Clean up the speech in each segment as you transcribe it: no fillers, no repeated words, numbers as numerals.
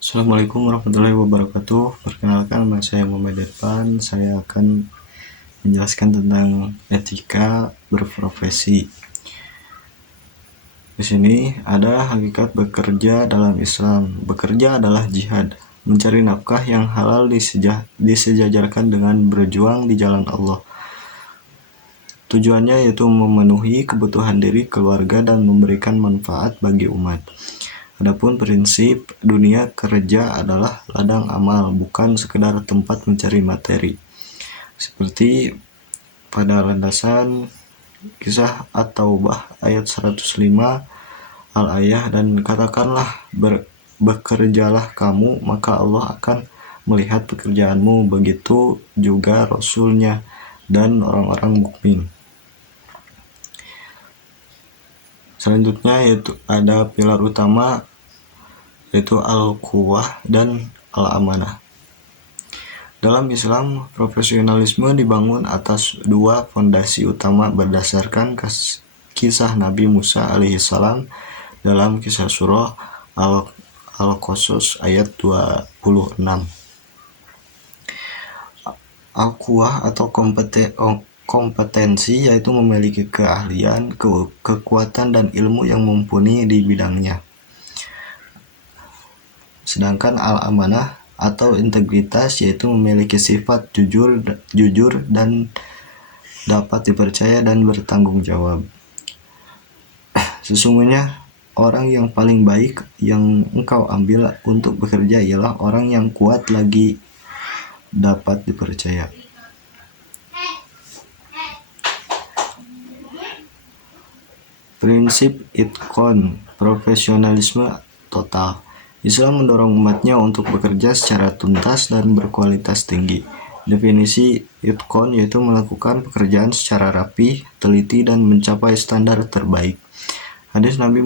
Assalamualaikum warahmatullahi wabarakatuh. Perkenalkan, nama saya Muhammad Irfan. Saya akan menjelaskan tentang etika berprofesi. Di sini ada hakikat bekerja dalam Islam. Bekerja adalah jihad, mencari nafkah yang halal disejajarkan dengan berjuang di jalan Allah. Tujuannya yaitu memenuhi kebutuhan diri, keluarga, dan memberikan manfaat bagi umat. Adapun prinsip dunia kerja adalah ladang amal, bukan sekedar tempat mencari materi. Seperti pada landasan kisah At-Taubah ayat 105 Al-Ayah, dan katakanlah bekerjalah kamu, maka Allah akan melihat pekerjaanmu, begitu juga Rasulnya dan orang-orang mukmin. Selanjutnya yaitu ada pilar utama, yaitu al-quwah dan al-amanah. Dalam Islam, profesionalisme dibangun atas dua fondasi utama berdasarkan kisah Nabi Musa alaihissalam dalam kisah surah Al-Qasas ayat 26. Al-quwah atau kompetensi yaitu memiliki keahlian, kekuatan, dan ilmu yang mumpuni di bidangnya. Sedangkan al-amanah atau integritas yaitu memiliki sifat jujur dan dapat dipercaya dan bertanggung jawab. Sesungguhnya orang yang paling baik yang engkau ambil untuk bekerja ialah orang yang kuat lagi dapat dipercaya. Prinsip itqan, profesionalisme total. Islam mendorong umatnya untuk bekerja secara tuntas dan berkualitas tinggi. Definisi itqan yaitu melakukan pekerjaan secara rapi, teliti, dan mencapai standar terbaik. Hadis Nabi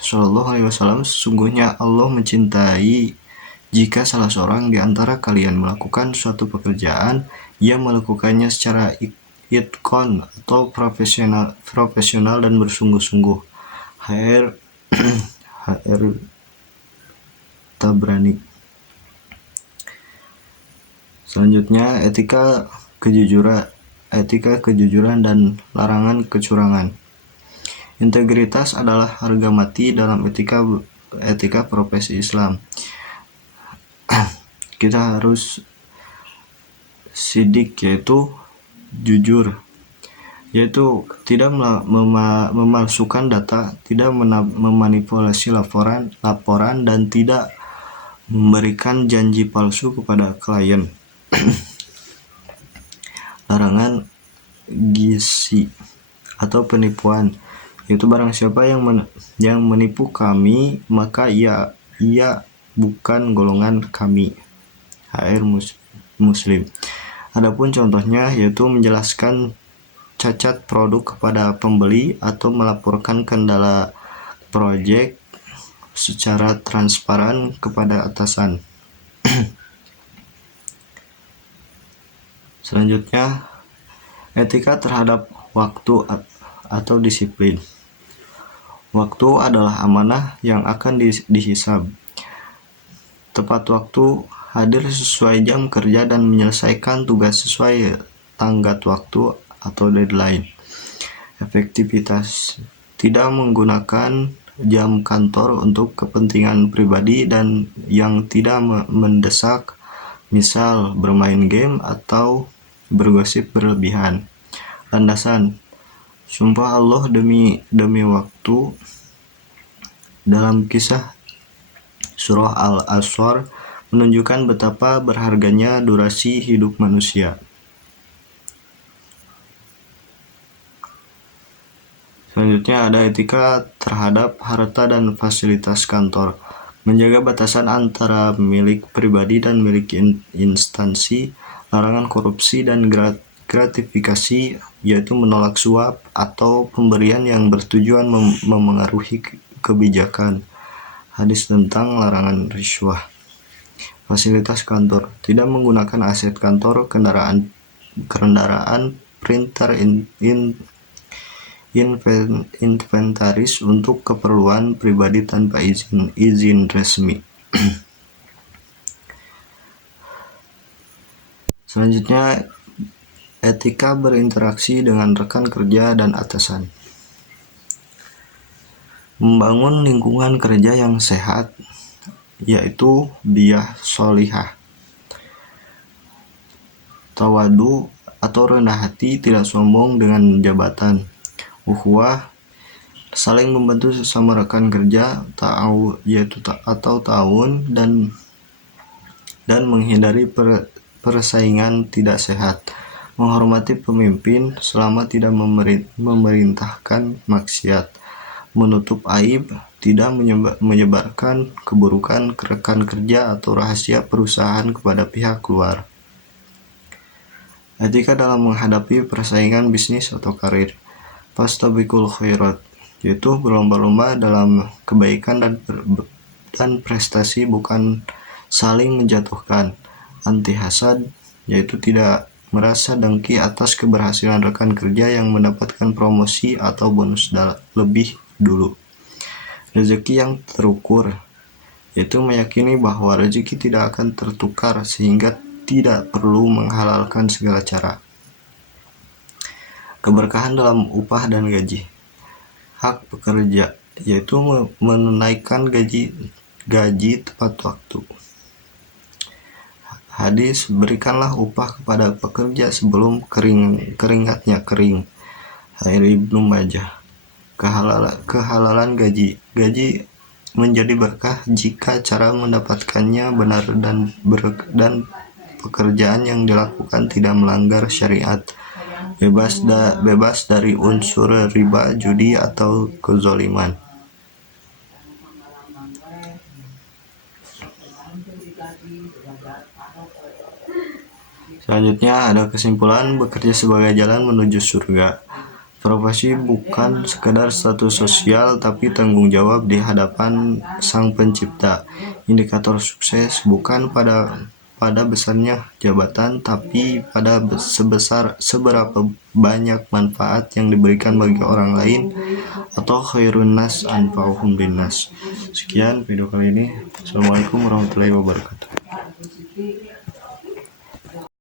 SAW, sesungguhnya Allah mencintai jika salah seorang di antara kalian melakukan suatu pekerjaan, ia melakukannya secara itqan atau profesional dan bersungguh-sungguh. HR Tabrani. Selanjutnya etika kejujuran dan larangan kecurangan. Integritas adalah harga mati dalam etika profesi Islam. Kita harus sidik, yaitu jujur, yaitu tidak memalsukan data, tidak memanipulasi laporan, dan tidak memberikan janji palsu kepada klien. Larangan gisi atau penipuan, yaitu barang siapa yang menipu kami, maka ia bukan golongan kami. HR Muslim. Adapun contohnya yaitu menjelaskan cacat produk kepada pembeli atau melaporkan kendala proyek secara transparan kepada atasan. Selanjutnya, etika terhadap waktu atau disiplin. Waktu adalah amanah yang akan dihisab. Tepat waktu, hadir sesuai jam kerja, dan menyelesaikan tugas sesuai tenggat waktu atau deadline. Efektivitas, tidak menggunakan jam kantor untuk kepentingan pribadi dan yang tidak mendesak, misal bermain game atau bergosip berlebihan. Landasan, sumpah Allah demi waktu dalam kisah surah Al-Asr menunjukkan betapa berharganya durasi hidup manusia. Selanjutnya ada etika terhadap harta dan fasilitas kantor. Menjaga batasan antara milik pribadi dan milik instansi, larangan korupsi dan gratifikasi, yaitu menolak suap atau pemberian yang bertujuan memengaruhi kebijakan. Hadis tentang larangan riswah. Fasilitas kantor, tidak menggunakan aset kantor, kendaraan, printer, inventaris untuk keperluan pribadi tanpa izin resmi. Selanjutnya, etika berinteraksi dengan rekan kerja dan atasan. Membangun lingkungan kerja yang sehat, yaitu biyah sholihah. Tawadu atau rendah hati, tidak sombong dengan jabatan. Ukhuwah, saling membantu sesama rekan kerja, atau ta'awun, dan menghindari persaingan tidak sehat. Menghormati pemimpin selama tidak memerintahkan maksiat. Menutup aib, tidak menyebarkan keburukan rekan kerja atau rahasia perusahaan kepada pihak luar. Etika dalam menghadapi persaingan bisnis atau karir. Fastabiqul khairat, yaitu berlomba-lomba dalam kebaikan dan prestasi, bukan saling menjatuhkan. Anti hasad, yaitu tidak merasa dengki atas keberhasilan rekan kerja yang mendapatkan promosi atau bonus lebih dulu. Rezeki yang terukur, yaitu meyakini bahwa rezeki tidak akan tertukar sehingga tidak perlu menghalalkan segala cara. Keberkahan dalam upah dan gaji. Hak pekerja, yaitu menunaikan gaji tepat waktu. Hadis, berikanlah upah kepada pekerja sebelum keringatnya kering. Ibnu Majah. Kehalalan gaji. Gaji menjadi berkah jika cara mendapatkannya benar dan pekerjaan yang dilakukan tidak melanggar syariat. Bebas dari unsur riba, judi, atau kezaliman. Selanjutnya ada kesimpulan, bekerja sebagai jalan menuju surga. Profesi bukan sekedar status sosial, tapi tanggung jawab di hadapan Sang Pencipta. Indikator sukses bukan pada besarnya jabatan, tapi pada seberapa banyak manfaat yang diberikan bagi orang lain, atau khairun nas anfa'uhum linnas. Sekian video kali ini. Assalamualaikum warahmatullahi wabarakatuh.